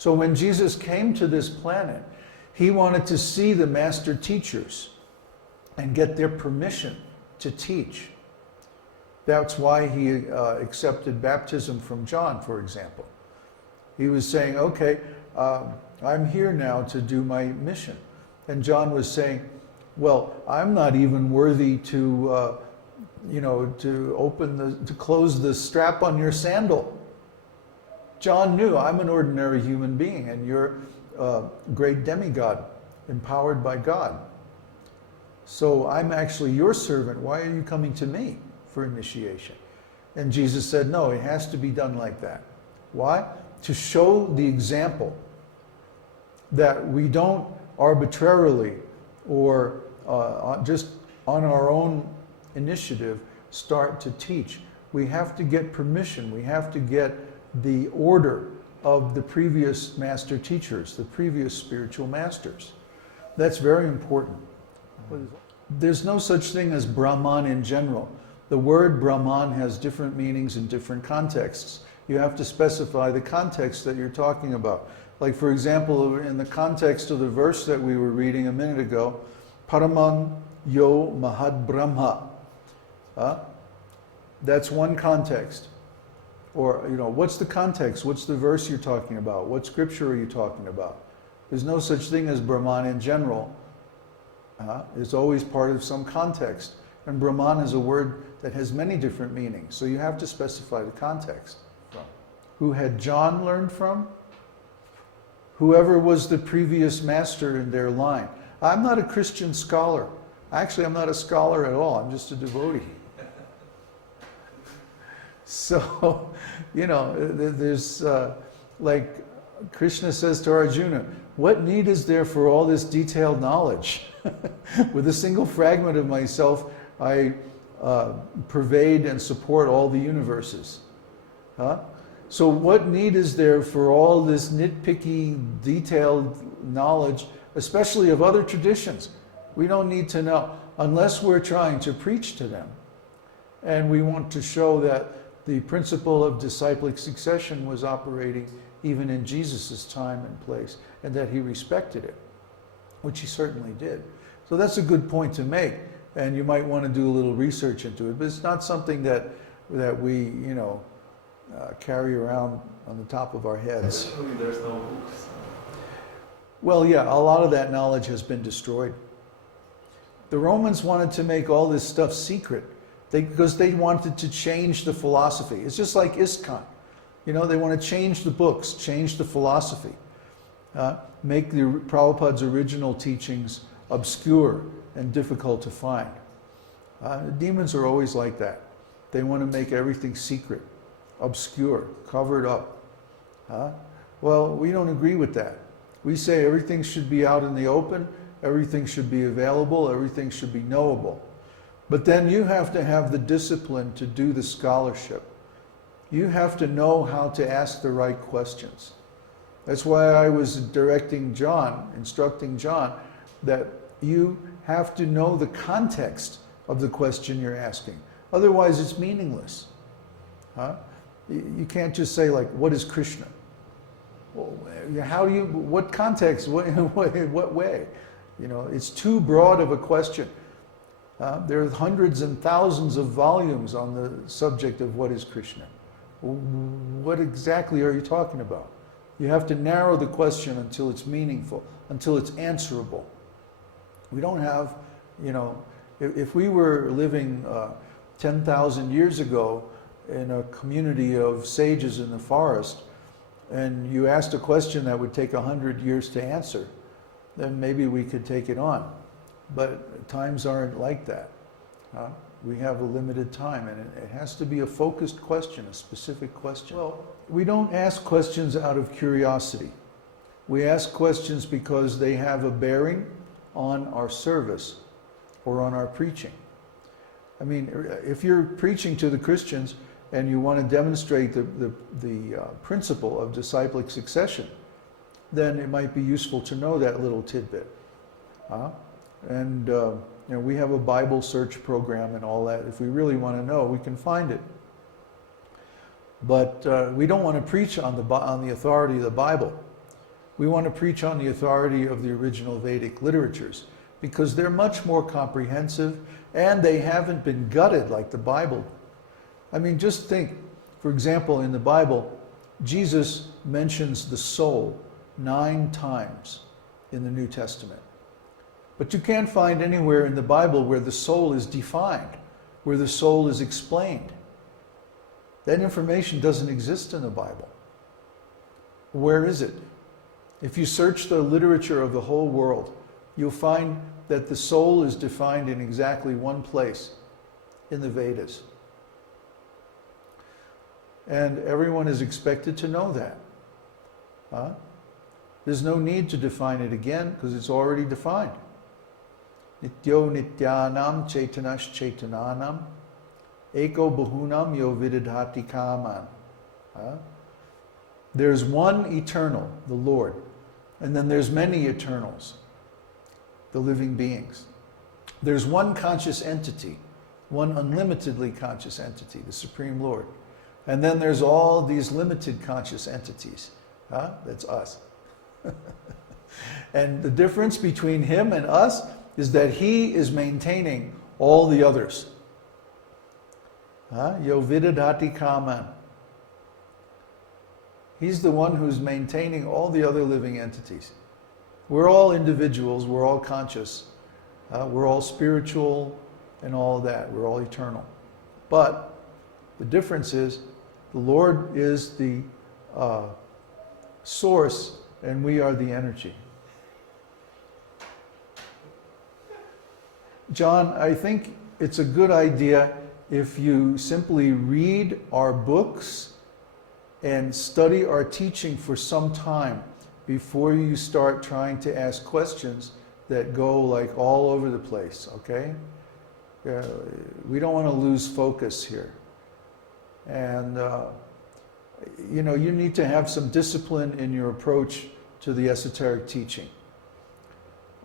So when Jesus came to this planet, he wanted to see the master teachers and get their permission to teach. That's why he accepted baptism from John, for example. He was saying, okay, I'm here now to do my mission. And John was saying, well, I'm not even worthy to, to close the strap on your sandal. John knew, I'm an ordinary human being, and you're a great demigod, empowered by God. So I'm actually your servant. Why are you coming to me for initiation? And Jesus said, no, it has to be done like that. Why? To show the example that we don't arbitrarily or just on our own initiative start to teach. We have to get permission. We have to get the order of the previous master teachers, the previous spiritual masters. That's very important. There's no such thing as Brahman in general. The word Brahman has different meanings in different contexts. You have to specify the context that you're talking about. Like, for example, in the context of the verse that we were reading a minute ago, Paramang Yo Mahad Brahma. That's one context. Or, what's the context? What's the verse you're talking about? What scripture are you talking about? There's no such thing as Brahman in general. It's always part of some context. And Brahman is a word that has many different meanings. So you have to specify the context. Who had John learned from? Whoever was the previous master in their line. I'm not a Christian scholar. Actually, I'm not a scholar at all. I'm just a devotee. So, there's like Krishna says to Arjuna, what need is there for all this detailed knowledge? With a single fragment of myself, I pervade and support all the universes. So what need is there for all this nitpicky, detailed knowledge, especially of other traditions? We don't need to know, unless we're trying to preach to them. And we want to show that the principle of disciplic succession was operating even in Jesus' time and place, and that he respected it, which he certainly did. So that's a good point to make, and you might want to do a little research into it, but it's not something that we, carry around on the top of our heads. There's no books. Well, yeah, a lot of that knowledge has been destroyed. The Romans wanted to make all this stuff secret because they wanted to change the philosophy. It's just like ISKCON. They want to change the books, change the philosophy, make the Prabhupada's original teachings obscure and difficult to find. The demons are always like that. They want to make everything secret, obscure, covered up. Well, we don't agree with that. We say everything should be out in the open, everything should be available, everything should be knowable. But then you have to have the discipline to do the scholarship. You have to know how to ask the right questions. That's why I was instructing John, that you have to know the context of the question you're asking. Otherwise, it's meaningless. You can't just say, like, what is Krishna? Well, what context, what way? It's too broad of a question. There are hundreds and thousands of volumes on the subject of what is Krishna. What exactly are you talking about? You have to narrow the question until it's meaningful, until it's answerable. We don't have, if we were living 10,000 years ago in a community of sages in the forest, and you asked a question that would take 100 years to answer, then maybe we could take it on. But times aren't like that. We have a limited time, and it has to be a focused question, a specific question. Well, we don't ask questions out of curiosity. We ask questions because they have a bearing on our service or on our preaching. I mean, if you're preaching to the Christians and you want to demonstrate the principle of disciplic succession, then it might be useful to know that little tidbit. We have a Bible search program and all that. If we really want to know, we can find it. But we don't want to preach on the authority of the Bible. We want to preach on the authority of the original Vedic literatures because they're much more comprehensive and they haven't been gutted like the Bible. I mean, just think, for example, in the Bible, Jesus mentions the soul 9 times in the New Testament. But you can't find anywhere in the Bible where the soul is defined, where the soul is explained. That information doesn't exist in the Bible. Where is it? If you search the literature of the whole world, you'll find that the soul is defined in exactly one place, in the Vedas. And everyone is expected to know that. Huh? There's no need to define it again because it's already defined. Nityo nityanam chaitanas chaitananam eko bahunam yo vididhati kaman. There's one eternal, the Lord, and then there's many eternals, the living beings. There's one conscious entity, one unlimitedly conscious entity, the Supreme Lord. And then there's all these limited conscious entities. That's us. And the difference between him and us is that he is maintaining all the others. Yo vididhati kaman. He's the one who's maintaining all the other living entities. We're all individuals, we're all conscious, we're all spiritual and all of that, we're all eternal. But the difference is the Lord is the source and we are the energy. John, I think it's a good idea if you simply read our books and study our teaching for some time before you start trying to ask questions that go like all over the place, okay? We don't want to lose focus here. And, you know, you need to have some discipline in your approach to the esoteric teaching.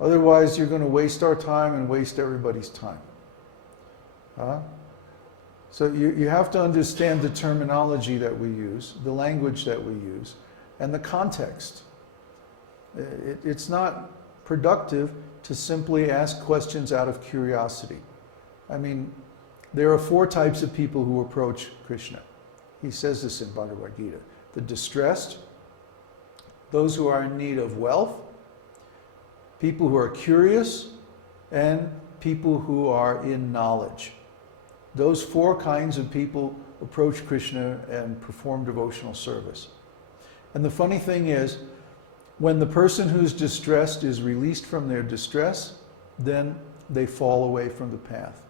Otherwise, you're going to waste our time and waste everybody's time. So you have to understand the terminology that we use, the language that we use, and the context. It's not productive to simply ask questions out of curiosity. I mean, there are 4 types of people who approach Krishna. He says this in Bhagavad Gita. The distressed, those who are in need of wealth, people who are curious, and people who are in knowledge. Those 4 kinds of people approach Krishna and perform devotional service. And the funny thing is, when the person who's distressed is released from their distress, then they fall away from the path.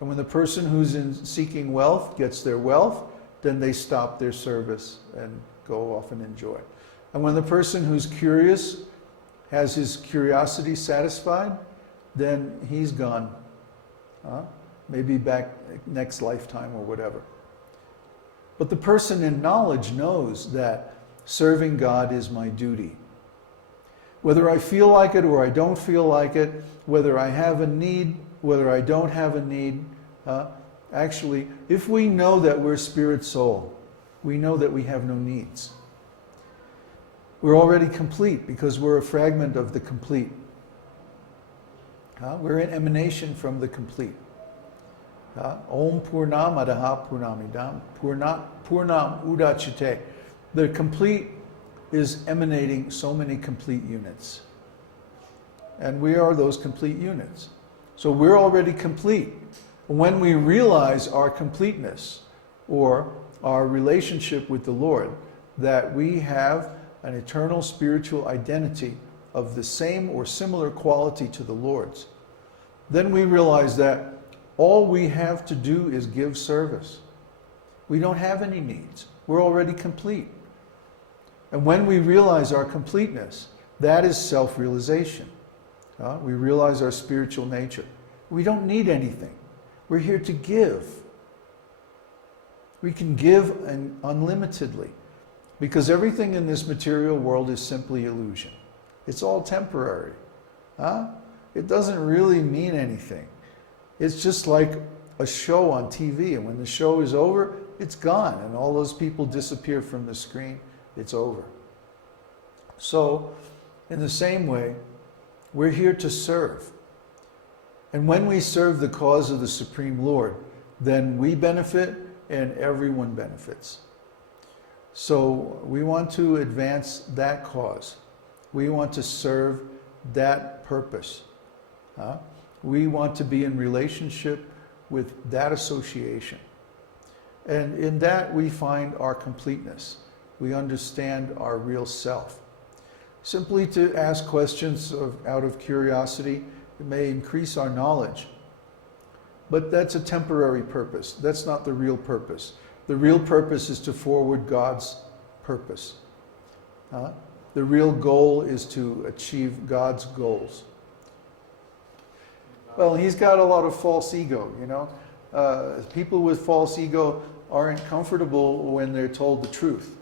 And when the person who's seeking wealth gets their wealth, then they stop their service and go off and enjoy. And when the person who's curious has his curiosity satisfied, then he's gone. Maybe back next lifetime or whatever. But the person in knowledge knows that serving God is my duty. Whether I feel like it or I don't feel like it, whether I have a need, whether I don't have a need, actually, if we know that we're spirit soul, we know that we have no needs. We're already complete because we're a fragment of the complete. We're an emanation from the complete. Om Purnam Adaha Purnamidam Purnam Udachite. The complete is emanating so many complete units. And we are those complete units. So we're already complete. When we realize our completeness or our relationship with the Lord, that we have an eternal spiritual identity of the same or similar quality to the Lord's, then we realize that all we have to do is give service. We don't have any needs. We're already complete. And when we realize our completeness, that is self-realization. We realize our spiritual nature. We don't need anything. We're here to give. We can give unlimitedly because everything in this material world is simply illusion. It's all temporary. It doesn't really mean anything. It's just like a show on TV, and when the show is over, it's gone, and all those people disappear from the screen. It's over. So, in the same way, we're here to serve. And when we serve the cause of the Supreme Lord, then we benefit and everyone benefits. So we want to advance that cause. We want to serve that purpose. We want to be in relationship with that association. And in that we find our completeness. We understand our real self. Simply to ask questions out of curiosity, it may increase our knowledge. But that's a temporary purpose. That's not the real purpose. The real purpose is to forward God's purpose. The real goal is to achieve God's goals. Well, he's got a lot of false ego, you know. People with false ego aren't comfortable when they're told the truth.